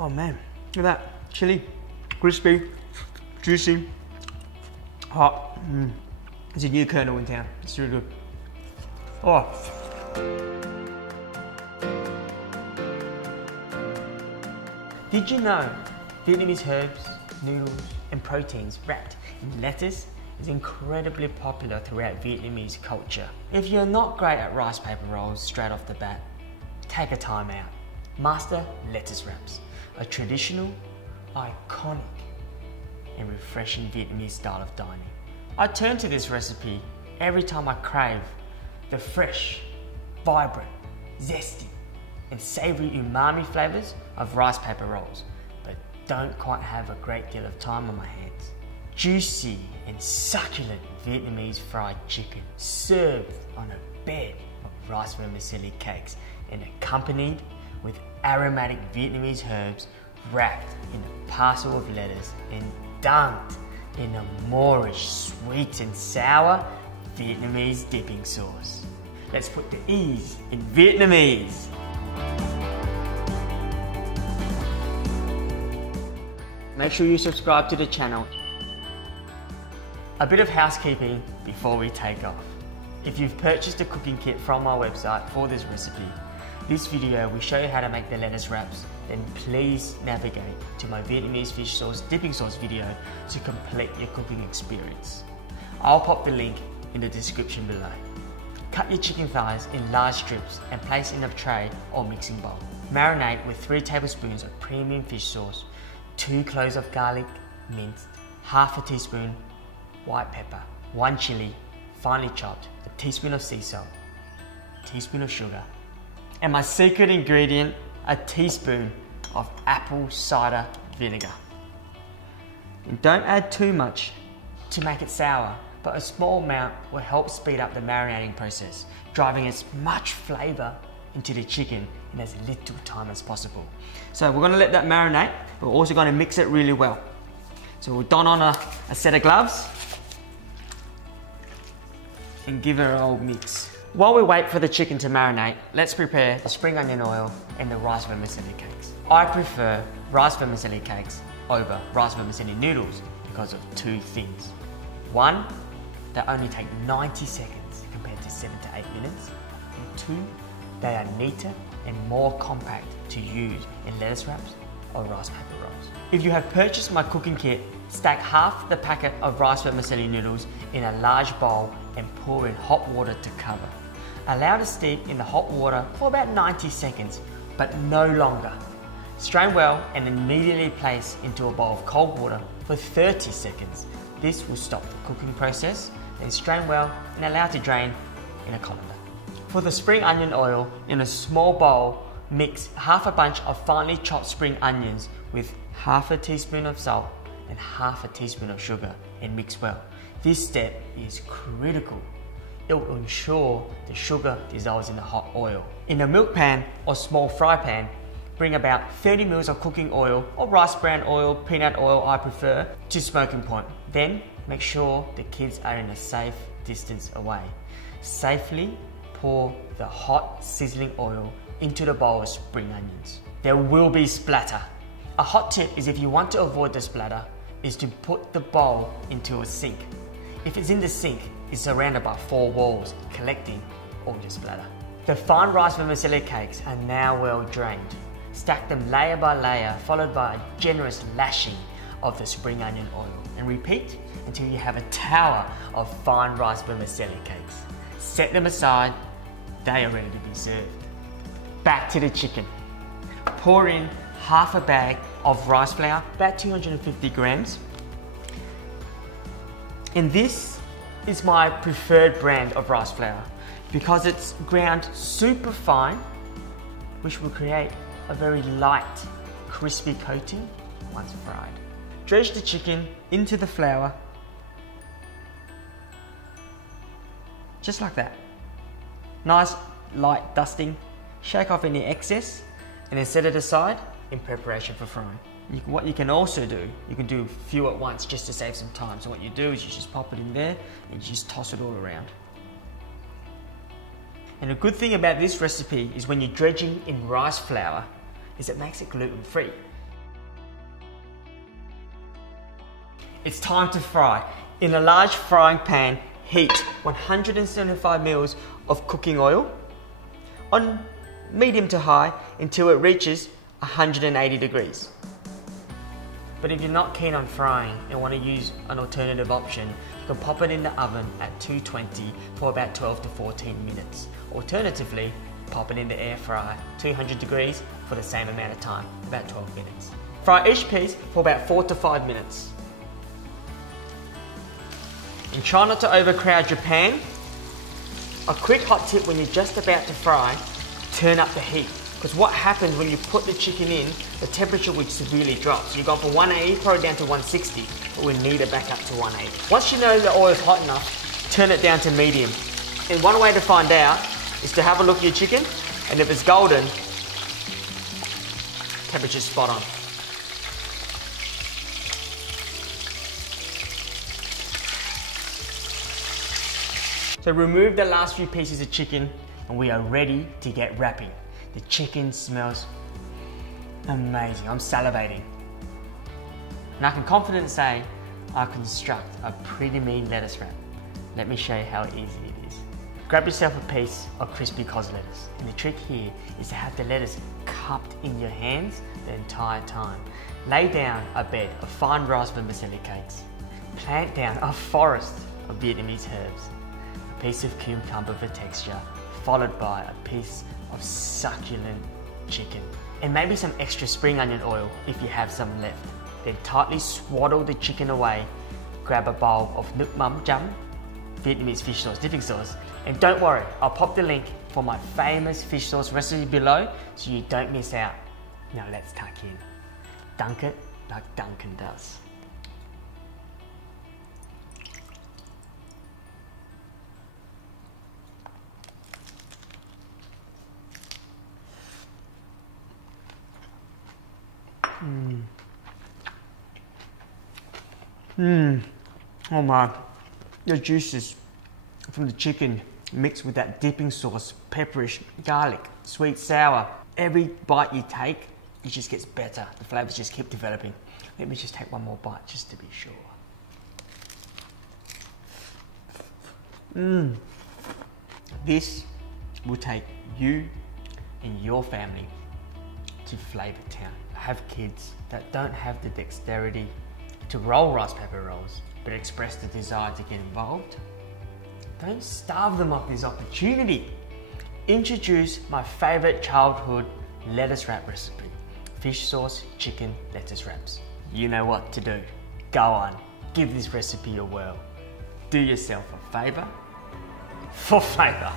Oh man, look at that. Chili, crispy, juicy, hot. There's a new Colonel in town. It's really good. Oh. Did you know Vietnamese herbs, noodles, and proteins wrapped in lettuce is incredibly popular throughout Vietnamese culture? If you're not great at rice paper rolls straight off the bat, take a time out. Master lettuce wraps, a traditional, iconic, and refreshing Vietnamese style of dining. I turn to this recipe every time I crave the fresh, vibrant, zesty, and savoury umami flavours of rice paper rolls, but don't quite have a great deal of time on my hands. Juicy and succulent Vietnamese fried chicken served on a bed of rice vermicelli cakes and accompanied with aromatic Vietnamese herbs wrapped in a parcel of lettuce and dunked in a Moorish sweet and sour Vietnamese dipping sauce. Let's put the E's in Vietnamese. Make sure you subscribe to the channel. A bit of housekeeping before we take off. If you've purchased a cooking kit from my website for this recipe, this video will show you how to make the lettuce wraps, then please navigate to my Vietnamese fish sauce dipping sauce video to complete your cooking experience. I'll pop the link in the description below. Cut your chicken thighs in large strips and place in a tray or mixing bowl. Marinate with 3 tablespoons of premium fish sauce, 2 cloves of garlic minced, half a teaspoon white pepper, 1 chilli finely chopped, a teaspoon of sea salt, a teaspoon of sugar, and my secret ingredient, a teaspoon of apple cider vinegar. And don't add too much to make it sour, but a small amount will help speed up the marinating process, driving as much flavour into the chicken in as little time as possible. So we're going to let that marinate, but we're also going to mix it really well. So we'll don on a set of gloves and give it an old mix. While we wait for the chicken to marinate, let's prepare the spring onion oil and the rice vermicelli cakes. I prefer rice vermicelli cakes over rice vermicelli noodles because of 2 things. 1, they only take 90 seconds compared to 7 to 8 minutes. And 2, they are neater and more compact to use in lettuce wraps or rice paper rolls. If you have purchased my cooking kit, stack half the packet of rice vermicelli noodles in a large bowl and pour in hot water to cover. Allow to steep in the hot water for about 90 seconds, but no longer. Strain well and immediately place into a bowl of cold water for 30 seconds. This will stop the cooking process. Then strain well and allow to drain in a colander. For the spring onion oil, in a small bowl, mix half a bunch of finely chopped spring onions with half a teaspoon of salt and half a teaspoon of sugar and mix well. This step is critical. It will ensure the sugar dissolves in the hot oil. In a milk pan or small fry pan, bring about 30 ml of cooking oil or rice bran oil, peanut oil I prefer, to smoking point. Then make sure the kids are in a safe distance away. Safely pour the hot sizzling oil into the bowl of spring onions. There will be splatter. A hot tip is, if you want to avoid the splatter, is to put the bowl into a sink. If it's in the sink, it's surrounded by 4 walls, collecting all your splatter. The fine rice vermicelli cakes are now well drained. Stack them layer by layer, followed by a generous lashing of the spring onion oil, and repeat until you have a tower of fine rice vermicelli cakes. Set them aside, they are ready to be served. Back to the chicken. Pour in half a bag of rice flour, about 250 grams. And this is my preferred brand of rice flour because it's ground super fine, which will create a very light, crispy coating once fried. Dredge the chicken into the flour, just like that. Nice light dusting. Shake off any excess and then set it aside in preparation for frying. What you can also do, you can do a few at once just to save some time. So what you do is you just pop it in there and you just toss it all around. And a good thing about this recipe is when you're dredging in rice flour is it makes it gluten-free. It's time to fry. In a large frying pan, heat 175 ml of cooking oil on medium to high until it reaches 180 degrees. But if you're not keen on frying and want to use an alternative option, you can pop it in the oven at 220 for about 12 to 14 minutes. Alternatively, pop it in the air fryer, 200 degrees for the same amount of time, about 12 minutes. Fry each piece for about 4 to 5 minutes. And try not to overcrowd your pan. A quick hot tip when you're just about to fry, turn up the heat. Because what happens when you put the chicken in, the temperature will severely drop. So you go from 180, throw it down to 160, but we need it back up to 180. Once you know the oil is hot enough, turn it down to medium. And one way to find out is to have a look at your chicken, and if it's golden, temperature's spot on. So remove the last few pieces of chicken and we are ready to get wrapping. The chicken smells amazing. I'm salivating. And I can confidently say I construct a pretty mean lettuce wrap. Let me show you how easy it is. Grab yourself a piece of crispy cos lettuce. And the trick here is to have the lettuce cupped in your hands the entire time. Lay down a bed of fine rice vermicelli cakes. Plant down a forest of Vietnamese herbs. A piece of cucumber for texture, followed by a piece of succulent chicken. And maybe some extra spring onion oil if you have some left. Then tightly swaddle the chicken away. Grab a bowl of nước mắm chấm, Vietnamese fish sauce, dipping sauce. And don't worry, I'll pop the link for my famous fish sauce recipe below so you don't miss out. Now let's tuck in. Dunk it like Duncan does. Oh my, the juices from the chicken mixed with that dipping sauce, pepperish, garlic, sweet, sour. Every bite you take, it just gets better. The flavors just keep developing. Let me just take one more bite just to be sure. This will take you and your family to Flavour Town. I have kids that don't have the dexterity to roll rice paper rolls, but express the desire to get involved. Don't starve them of this opportunity. Introduce my favourite childhood lettuce wrap recipe. Fish sauce, chicken, lettuce wraps. You know what to do. Go on, give this recipe a whirl. Do yourself a favour for flavour.